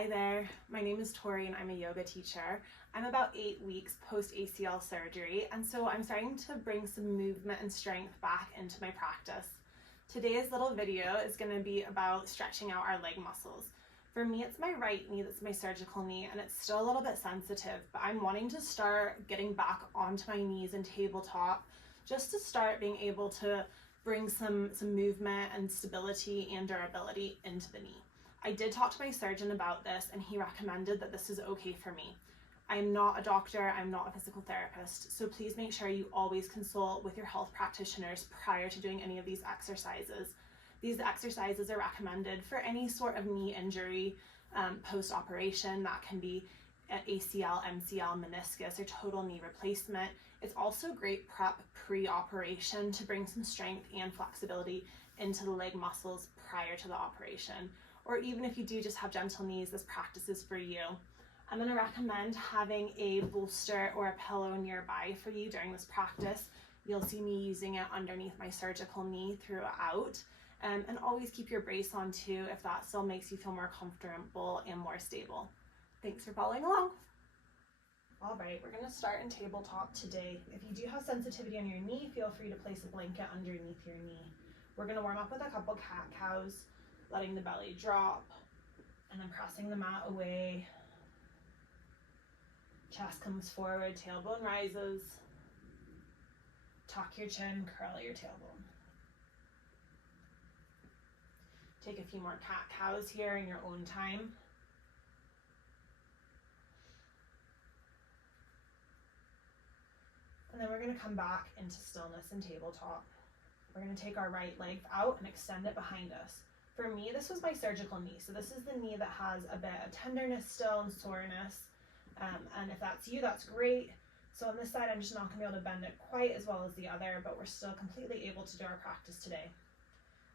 Hi there, my name is Tori and I'm a yoga teacher. I'm about 8 weeks post ACL surgery, and so I'm starting to bring some movement and strength back into my practice. Today's little video is going to be about stretching out our leg muscles. For me, it's my right knee that's my surgical knee, and it's still a little bit sensitive, but I'm wanting to start getting back onto my knees and tabletop just to start being able to bring some movement and stability and durability into the knee. I did talk to my surgeon about this, and he recommended that this is okay for me. I'm not a doctor, I'm not a physical therapist, so please make sure you always consult with your health practitioners prior to doing any of these exercises. These exercises are recommended for any sort of knee injury post-operation. That can be ACL, MCL, meniscus, or total knee replacement. It's also great prep pre-operation to bring some strength and flexibility into the leg muscles prior to the operation. Or even if you do just have gentle knees, this practice is for you. I'm going to recommend having a bolster or a pillow nearby for you during this practice. You'll see me using it underneath my surgical knee throughout. And always keep your brace on too if that still makes you feel more comfortable and more stable. Thanks for following along. All right, we're going to start in tabletop today. If you do have sensitivity on your knee, feel free to place a blanket underneath your knee. We're going to warm up with a couple cat-cows, letting the belly drop, and then pressing the mat away. Chest comes forward, tailbone rises. Tuck your chin, curl your tailbone. Take a few more cat-cows here in your own time. And then we're going to come back into stillness and tabletop. We're going to take our right leg out and extend it behind us. For me, this was my surgical knee, so this is the knee that has a bit of tenderness still and soreness, and if that's you, that's great. So on this side, I'm just not going to be able to bend it quite as well as the other, but we're still completely able to do our practice today.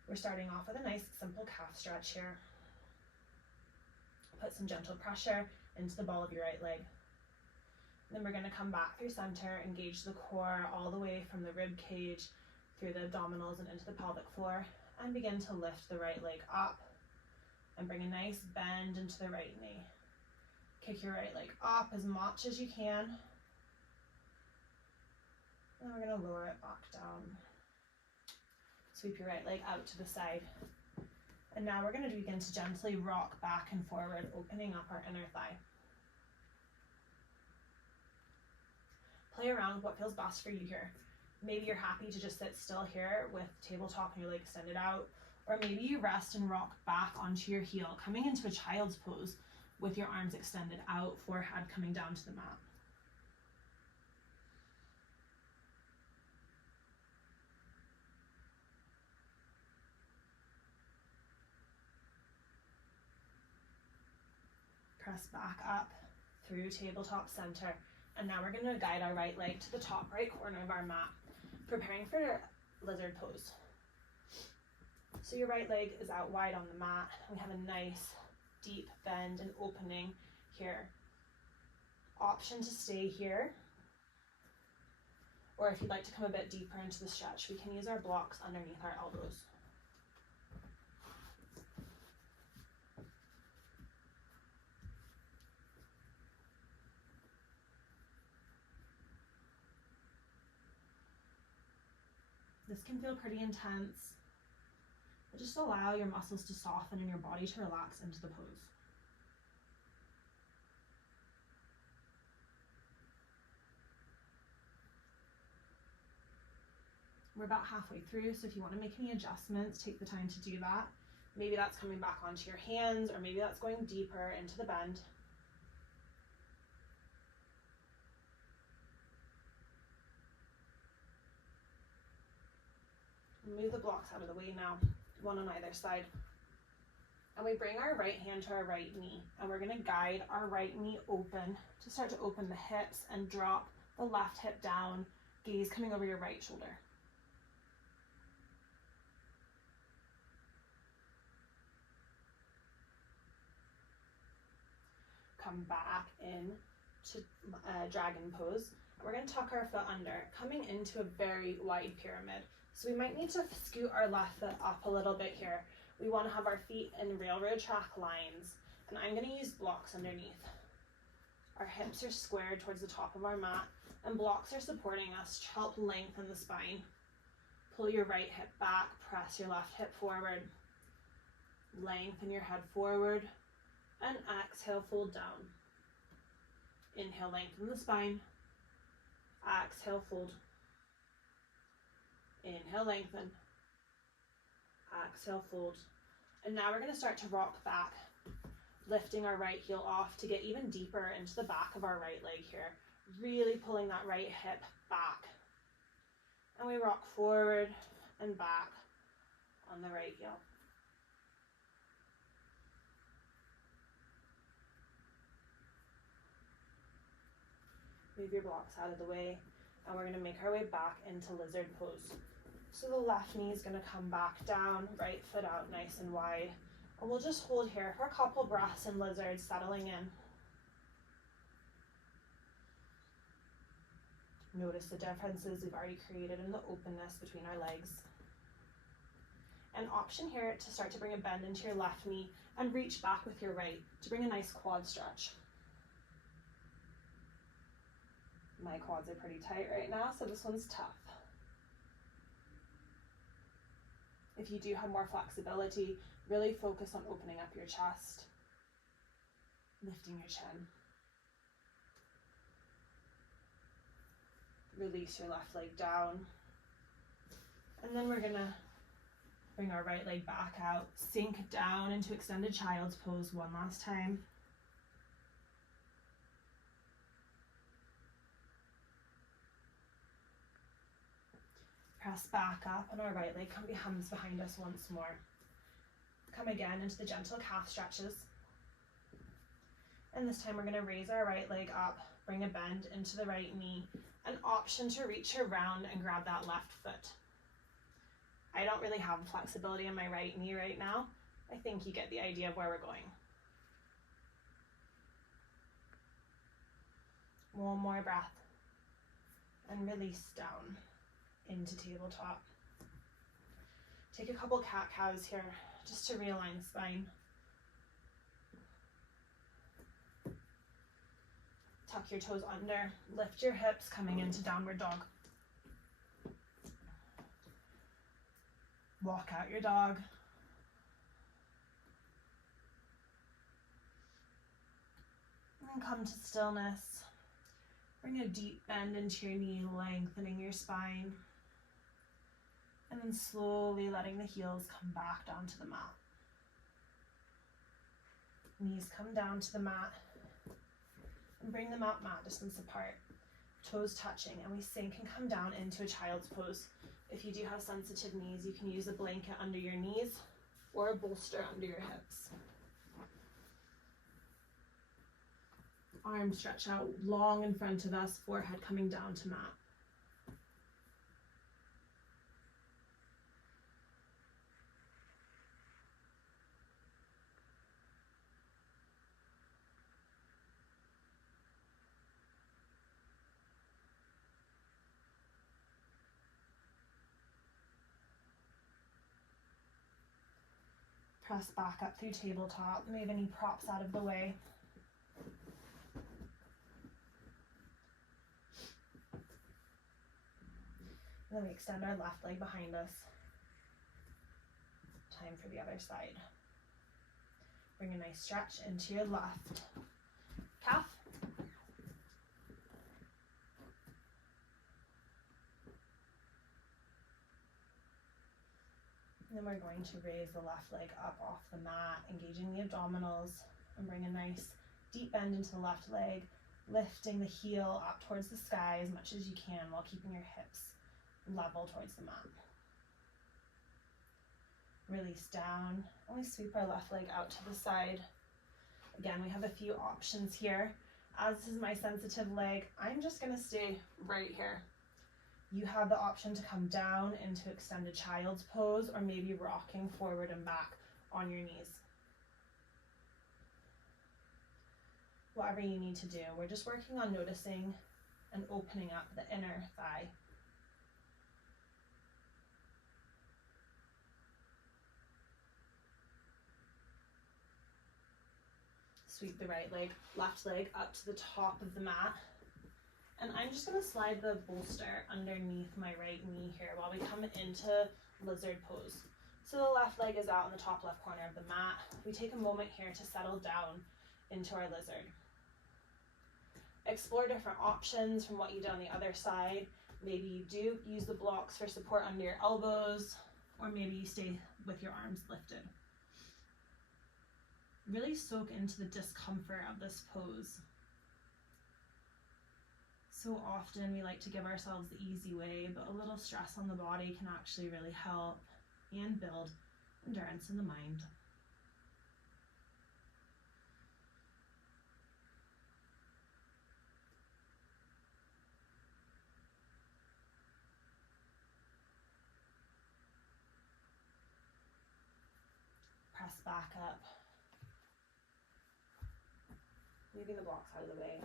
We're starting off with a nice simple calf stretch here. Put some gentle pressure into the ball of your right leg. Then we're going to come back through center, engage the core all the way from the rib cage through the abdominals and into the pelvic floor, and begin to lift the right leg up and bring a nice bend into the right knee. Kick your right leg up as much as you can. And we're going to lower it back down. Sweep your right leg out to the side. And now we're going to begin to gently rock back and forward, opening up our inner thigh. Play around with what feels best for you here. Maybe you're happy to just sit still here with tabletop and your leg extended out, or maybe you rest and rock back onto your heel, coming into a child's pose with your arms extended out, forehead coming down to the mat. Press back up through tabletop center, and now we're going to guide our right leg to the top right corner of our mat, preparing for lizard pose. So your right leg is out wide on the mat. We have a nice deep bend and opening here. Option to stay here, or if you'd like to come a bit deeper into the stretch, we can use our blocks underneath our elbows. This can feel pretty intense, but just allow your muscles to soften and your body to relax into the pose. We're about halfway through, so if you want to make any adjustments, take the time to do that. Maybe that's coming back onto your hands, or maybe that's going deeper into the bend. Move the blocks out of the way now, one on either side. And we bring our right hand to our right knee, and we're going to guide our right knee open to start to open the hips and drop the left hip down, gaze coming over your right shoulder. Come back in to dragon pose. We're going to tuck our foot under, coming into a very wide pyramid. So we might need to scoot our left foot up a little bit here. We want to have our feet in railroad track lines, And I'm going to use blocks underneath. Our hips are squared towards the top of our mat, and blocks are supporting us to help lengthen the spine. Pull your right hip back, press your left hip forward. Lengthen your head forward, and exhale, fold down. Inhale, lengthen the spine. Exhale, fold. Inhale, lengthen. Exhale, fold. And now we're going to start to rock back, lifting our right heel off to get even deeper into the back of our right leg here. Really pulling that right hip back. And we rock forward and back on the right heel. Move your blocks out of the way, and we're going to make our way back into lizard pose. So the left knee is going to come back down, right foot out nice and wide. And we'll just hold here for a couple breaths in lizard, settling in. Notice the differences we've already created in the openness between our legs. An option here to start to bring a bend into your left knee and reach back with your right to bring a nice quad stretch. My quads are pretty tight right now, so this one's tough. If you do have more flexibility, really focus on opening up your chest, lifting your chin. Release your left leg down. And then we're gonna bring our right leg back out, sink down into extended child's pose one last time. Press back up, and our right leg comes behind us once more. Come again into the gentle calf stretches. And this time we're going to raise our right leg up, bring a bend into the right knee, an option to reach around and grab that left foot. I don't really have flexibility in my right knee right now. I think you get the idea of where we're going. One more breath, and release down into tabletop. Take a couple cat-cows here just to realign the spine. Tuck your toes under, lift your hips coming into downward dog. Walk out your dog. And then come to stillness. Bring a deep bend into your knee, lengthening your spine. And then slowly letting the heels come back down to the mat. Knees come down to the mat. And bring them out mat distance apart. Toes touching, and we sink and come down into a child's pose. If you do have sensitive knees, you can use a blanket under your knees or a bolster under your hips. Arms stretch out long in front of us, forehead coming down to mat. Press back up through tabletop, move any props out of the way. And then we extend our left leg behind us. Time for the other side. Bring a nice stretch into your left calf. And then we're going to raise the left leg up off the mat, engaging the abdominals, and bring a nice deep bend into the left leg, lifting the heel up towards the sky as much as you can while keeping your hips level towards the mat. Release down, and we sweep our left leg out to the side. Again, we have a few options here. As this is my sensitive leg, I'm just going to stay right here. You have the option to come down into extended child's pose, or maybe rocking forward and back on your knees. Whatever you need to do, we're just working on noticing and opening up the inner thigh. Sweep the left leg up to the top of the mat. And I'm just going to slide the bolster underneath my right knee here while we come into lizard pose. So the left leg is out in the top left corner of the mat. We take a moment here to settle down into our lizard. Explore different options from what you do on the other side. Maybe you do use the blocks for support under your elbows, or maybe you stay with your arms lifted. Really soak into the discomfort of this pose. So often we like to give ourselves the easy way, but a little stress on the body can actually really help and build endurance in the mind. Press back up, moving the blocks out of the way.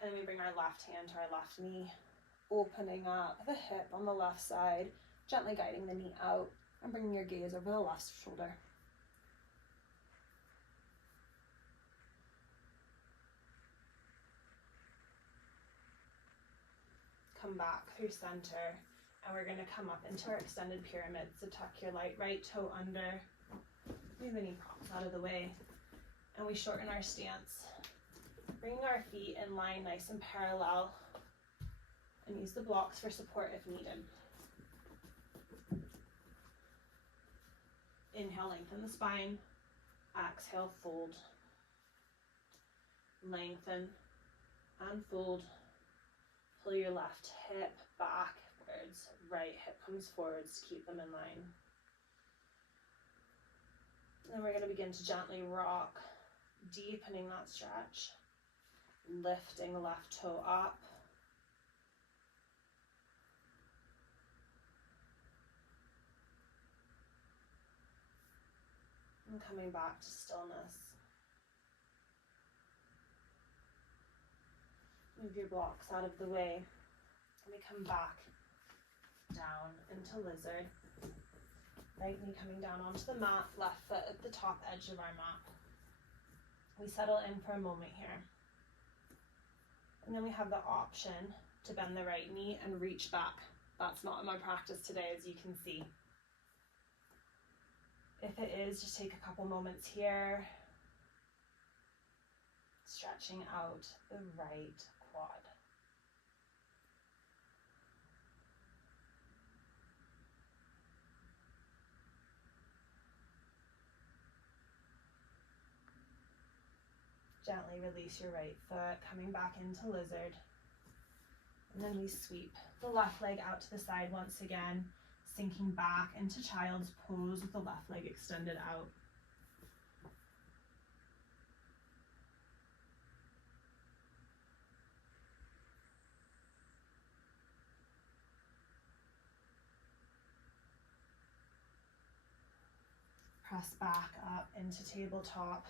And then we bring our left hand to our left knee, opening up the hip on the left side, gently guiding the knee out and bringing your gaze over the left shoulder. Come back through center, and we're going to come up into our extended pyramid. So tuck your right toe under, move the knee props out of the way, and we shorten our stance. Bringing our feet in line nice and parallel, and use the blocks for support if needed. Inhale, lengthen the spine. Exhale, fold. Lengthen and fold. Pull your left hip backwards. Right hip comes forwards to keep them in line. And then we're going to begin to gently rock, deepening that stretch. Lifting the left toe up. And coming back to stillness. Move your blocks out of the way. And we come back down into lizard. Right knee coming down onto the mat, left foot at the top edge of our mat. We settle in for a moment here. And then we have the option to bend the right knee and reach back. That's not in my practice today, as you can see. If it is, just take a couple moments here, stretching out the right quad. Gently release your right foot, coming back into lizard. And then we sweep the left leg out to the side once again, sinking back into child's pose with the left leg extended out. Press back up into tabletop.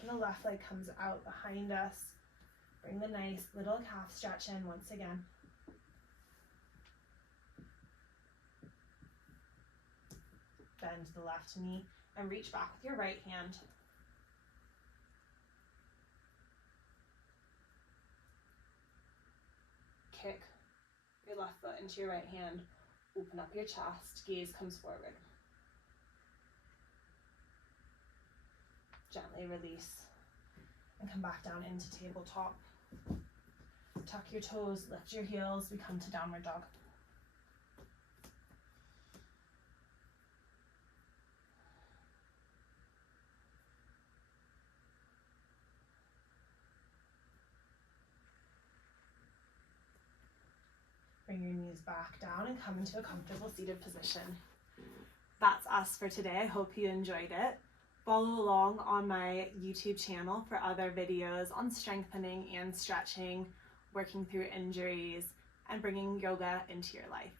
And the left leg comes out behind us. Bring the nice little calf stretch in once again. Bend the left knee and reach back with your right hand. Kick your left foot into your right hand. Open up your chest. Gaze comes forward. Gently release and come back down into tabletop. Tuck your toes, lift your heels. We come to downward dog. Bring your knees back down and come into a comfortable seated position. That's us for today. I hope you enjoyed it. Follow along on my YouTube channel for other videos on strengthening and stretching, working through injuries, and bringing yoga into your life.